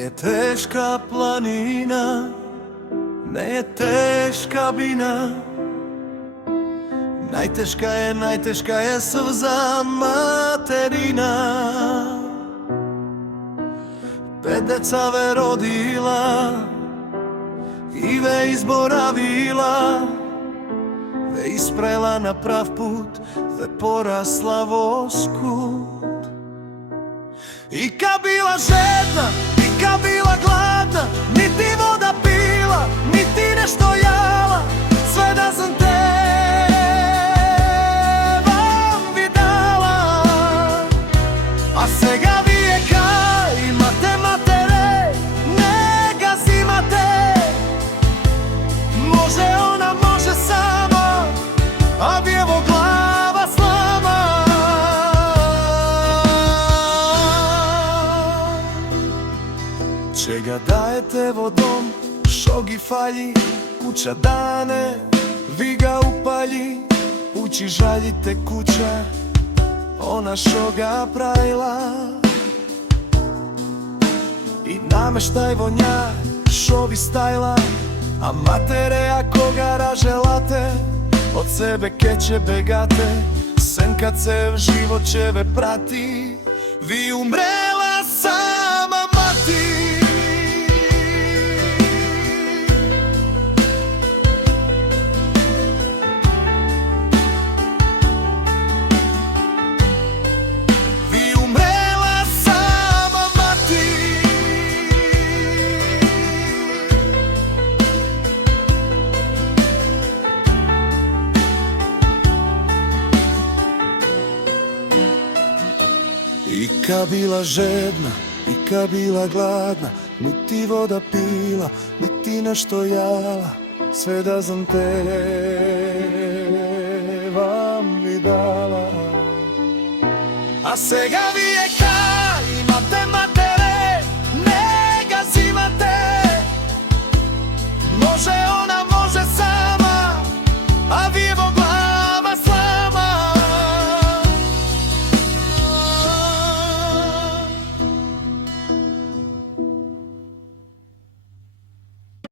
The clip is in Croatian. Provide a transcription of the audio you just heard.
je teška planina, ne je teška bina. Najtežka je suza materina. 5 decave rodila i ve izboravila, ve isprela na prav put, ve porasla voskut. I kad bila žedna, i kad bila gladna, niti voda pila, niti nešto jala, sve da sam te vam vidala. A сега vijeka imate matere, ne gazimate. Može ona, može sama, a bi evo glava slama. Čega dajete vodom, šogi falji, kuća dane, vi ga upalji. Uči žaljite kuća, ona što ga pravila. I nameštaj vonja, šo bi stajla, a matere ako ga raželate, od sebe keće begate, sen kad se v život čeve prati, vi umrela sama mati. I kad bila žedna, i kad bila gladna, niti voda pila, niti nešto jala, sve da sam te vam vidala. A сега вие